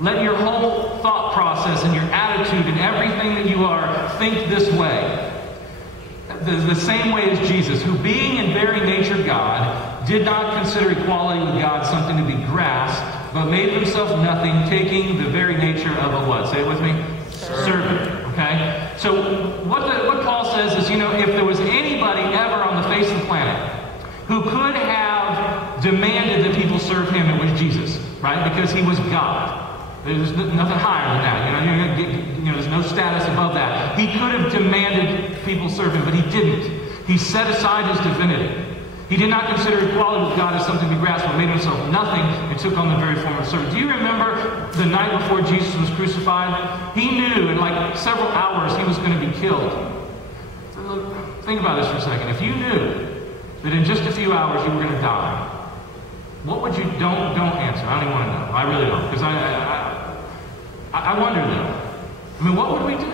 Let your whole thought process and your attitude and everything that you are think this way. The same way as Jesus, who being in very nature God, did not consider equality with God something to be grasped, but made himself nothing, taking the very nature of a what? Say it with me? Servant. Okay? So what Paul says is, if there was anybody ever on the face of the planet who could have demanded that people serve him, it was Jesus, right? Because he was God. There's nothing higher than that. There's no status above that. He could have demanded people serve him, but he didn't. He set aside his divinity. He did not consider equality with God as something to be grasped, but made himself nothing and took on the very form of a servant. Do you remember the night before Jesus was crucified? He knew in like several hours he was going to be killed. Think about this for a second. If you knew that in just a few hours you were going to die, what would you... Don't answer. I don't even want to know. I really don't. Because I wonder though. What would we do?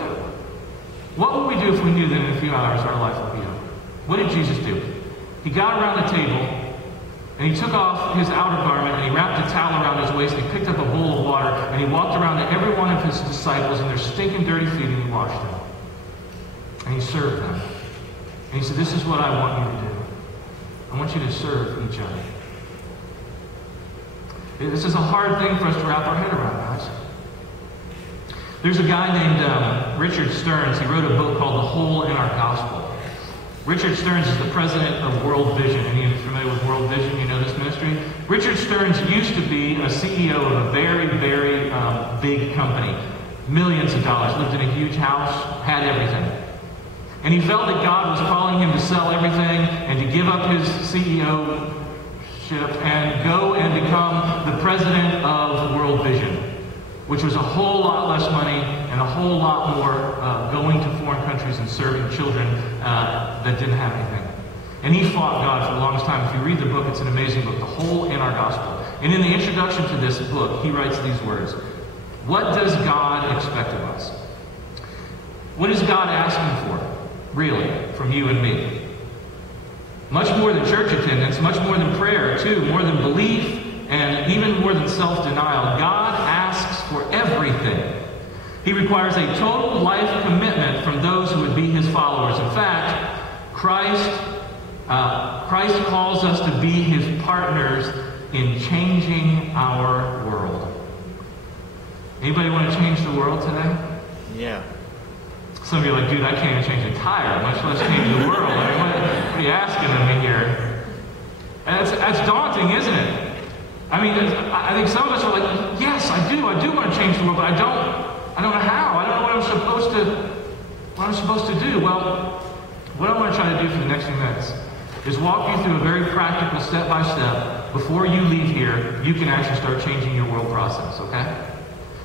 What would we do if we knew that in a few hours our life would be over? What did Jesus do? He got around the table, and he took off his outer garment, and he wrapped a towel around his waist, and he picked up a bowl of water, and he walked around to every one of his disciples and their stinking dirty feet, and he washed them. And he served them. And he said, this is what I want you to do. I want you to serve each other. This is a hard thing for us to wrap our head around, guys. There's a guy named Richard Stearns. He wrote a book called The Hole in Our Gospel. Richard Stearns is the president of World Vision. Any of you familiar with World Vision? You know this ministry? Richard Stearns used to be a CEO of a very, very big company. Millions of dollars. Lived in a huge house. Had everything. And he felt that God was calling him to sell everything and to give up his CEO and go and become the president of World Vision, which was a whole lot less money and a whole lot more going to foreign countries and serving children that didn't have anything. And he fought God for the longest time. If you read the book, it's an amazing book, The Hole in Our Gospel. And in the introduction to this book, he writes these words: what does God expect of us? What is God asking for, really, from you and me? Much more than church attendance, much more than prayer, too, more than belief, and even more than self-denial. God asks for everything. He requires a total life commitment from those who would be his followers. In fact, Christ calls us to be his partners in changing our world. Anybody want to change the world today? Yeah. Some of you are like, dude, I can't even change a tire, much less change the world. What are you asking of me here? And that's daunting, isn't it? I think some of us are like, yes, I do want to change the world, but I don't know how. I don't know what I'm supposed to do. Well, what I want to try to do for the next few minutes is walk you through a very practical step-by-step. Before you leave here, you can actually start changing your world process, okay?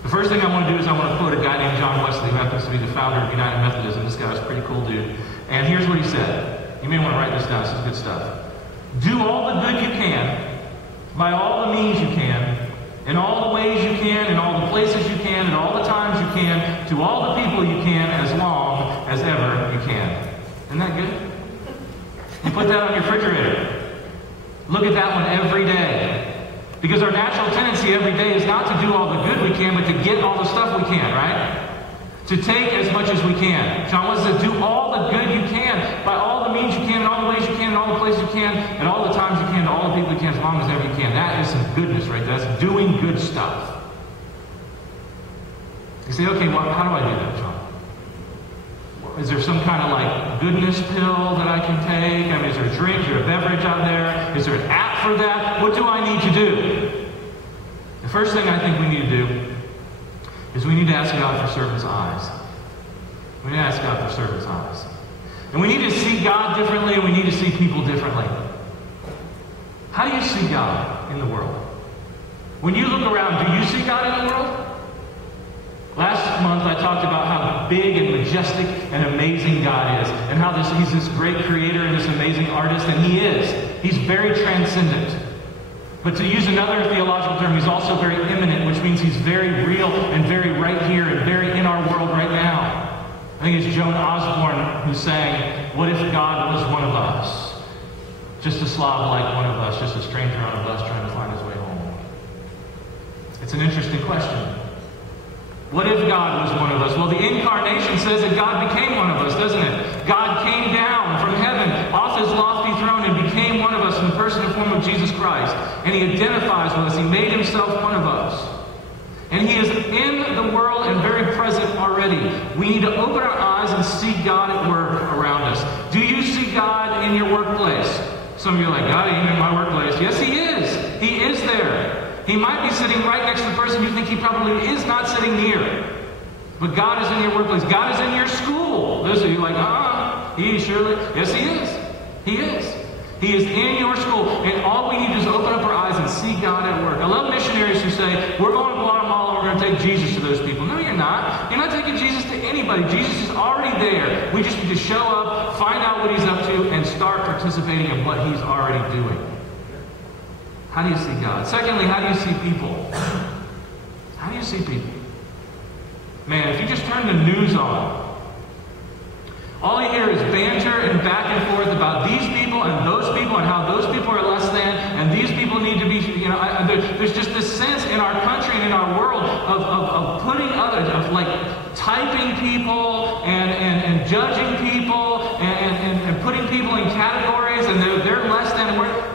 The first thing I want to do is I want to quote a guy named John Wesley, who happens to be the founder of United Methodism. This guy was a pretty cool dude. And here's what he said. You may want to write this down. This is good stuff. Do all the good you can, by all the means you can, in all the ways you can, in all the places you can, in all the times you can, to all the people you can, as long as ever you can. Isn't that good? You put that on your refrigerator. Look at that one every day. Because our natural tendency every day is not to do all the good we can, but to get all the stuff we can, right? To take as much as we can. John Wesley said, do all the good you can, by all the means you can, in all the ways you can, in all the places you can, and all the times you can, to all the people you can, as long as ever you can. That is some goodness right there. That's doing good stuff. You say, okay, well, how do I do that, John? Is there some kind of like goodness pill that I can take? Is there a drink, is there a beverage out there? Is there an app for that? What do I need to do? The first thing I think we need to do is we need to ask God for servant's eyes. We need to ask God for servant's eyes. And we need to see God differently, and we need to see people differently. How do you see God in the world? When you look around, do you see God in the world? Last month I talked about how big and majestic and amazing God is, and how he's this great creator and this amazing artist, and he is. He's very transcendent. But to use another theological term, he's also very immanent, which means he's very real and very right here and very in our world right now. I think it's Joan Osborne who sang, what if God was one of us? Just a slob like one of us, just a stranger on a bus trying to find his way home. It's an interesting question. What if God was one of us? Well, the incarnation says that God became one of us, doesn't it? God came down from heaven off his lofty throne and became one of us in the person and form of Jesus Christ. And he identifies with us. He made himself one of us. And he is in the world and very present already. We need to open our eyes and see God at work around us. Do you see God in your workplace? Some of you are like, God ain't in my workplace. Yes, he is. He is there. He might be sitting right next to the person you think he probably is not sitting near. But God is in your workplace. God is in your school. Those of you are like, he surely. Yes, he is. He is. He is in your school. And all we need is open up our eyes and see God at work. I love missionaries who say, we're going to Guatemala, we're going to take Jesus to those people. No, you're not. You're not taking Jesus to anybody. Jesus is already there. We just need to show up, find out what he's up to, and start participating in what he's already doing. How do you see God? Secondly, how do you see people? How do you see people? Man, if you just turn the news on, all you hear is banter and back and forth about these people and how those people are less than, and these people need to be, there's just this sense in our country and in our world of putting others, of like typing people and judging people and putting people in categories, and they're less than.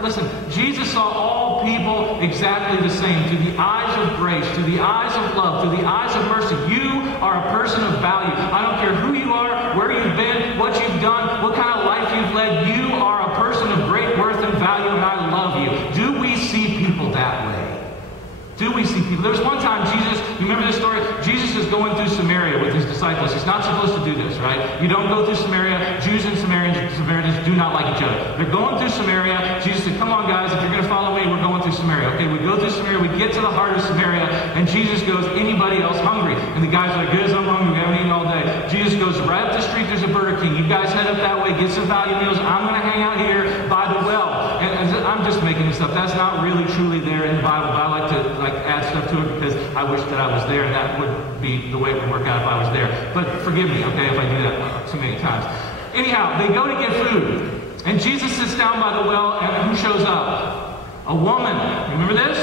Listen, Jesus saw all people exactly the same. To the eyes of grace, to the eyes of love, to the eyes of mercy. You are a person of value. I don't care who you are, where you've been, what you've done, what kind of life you've led. You are a person of great worth and value, and I love you. Do we see people that way? Do we see people? There was one time Jesus, you remember this story? Jesus is going through Samaria with his disciples. He's not supposed to do this, right? You don't go through Samaria. Jews and Samaritans do not like each other. They're going through Samaria. Jesus said, come on guys, if you're going to follow me, we're going through Samaria. Okay, we go through Samaria, we get to the heart of Samaria, and Jesus goes, anybody else hungry? And the guys are like, yes, I'm hungry, we haven't eaten all day. Jesus goes, right up the street, there's a Burger King. You guys head up that way, get some value meals. I'm going to hang out here by the well. And I'm just making this up. That's not really truly there in the Bible, but I like to add stuff to it because I wish that I was there, and that would be the way it would work out if I was there. But forgive me, okay, if I do that too many times. Anyhow, they go to get food, and Jesus sits down by the well, and who shows up? A woman. Remember this?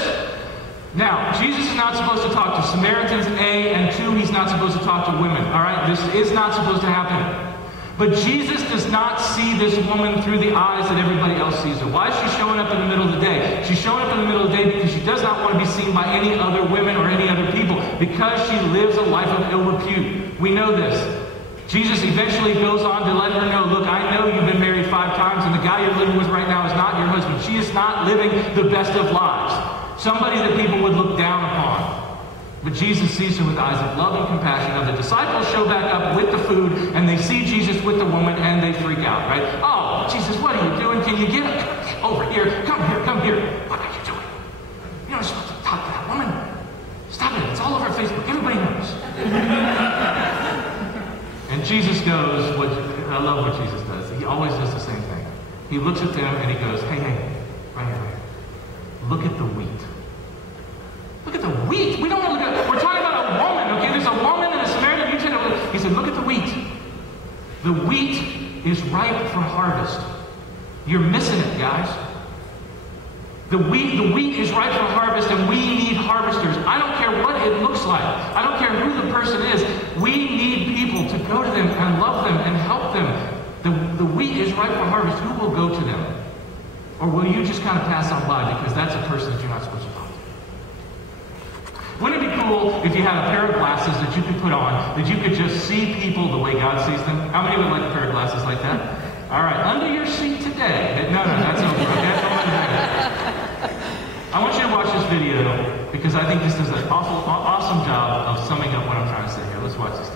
Now, Jesus is not supposed to talk to Samaritans, A, and 2, he's not supposed to talk to women. All right? This is not supposed to happen. But Jesus does not see this woman through the eyes that everybody else sees her. Why is she showing up in the middle of the day? She's showing up in the middle of the day because she does not want to be seen by any other women or any other people, because she lives a life of ill repute. We know this. Jesus eventually goes on to let her know, look, I know you've been married 5 times, and the guy you're living with right now is not your husband. She is not living the best of lives. Somebody that people would look down upon. But Jesus sees her with eyes of love and compassion. Now the disciples show back up with the food, and they see Jesus with the woman, and they freak out, right? Oh, Jesus, what are you doing? Can you get over here? Come here, come here. What are you doing? You're not supposed to talk to that woman. Stop it. It's all over Facebook. Everybody knows. And Jesus goes, I love what Jesus does. He always does the same thing. He looks at them and he goes, hey, right here. Look at the wheat. Look at the wheat. We don't want to look at, we're talking about a woman, okay? There's a woman and a Samaritan. He said, look at the wheat. The wheat is ripe for harvest. You're missing it, guys. The wheat is ripe for harvest, and we need harvesters. I don't care what it looks like. I don't care who the person is. We need people to go to them and love them and help them. The wheat is ripe for harvest. Who will go to them? Or will you just kind of pass on by because that's a person that you're not supposed to talk to? Wouldn't it be cool if you had a pair of glasses that you could put on, that you could just see people the way God sees them? How many would like a pair of glasses like that? All right, under your seat today. No, that's over. Okay? I want you to watch this video because I think this does an awesome job of summing up what I'm trying to say here. Let's watch this.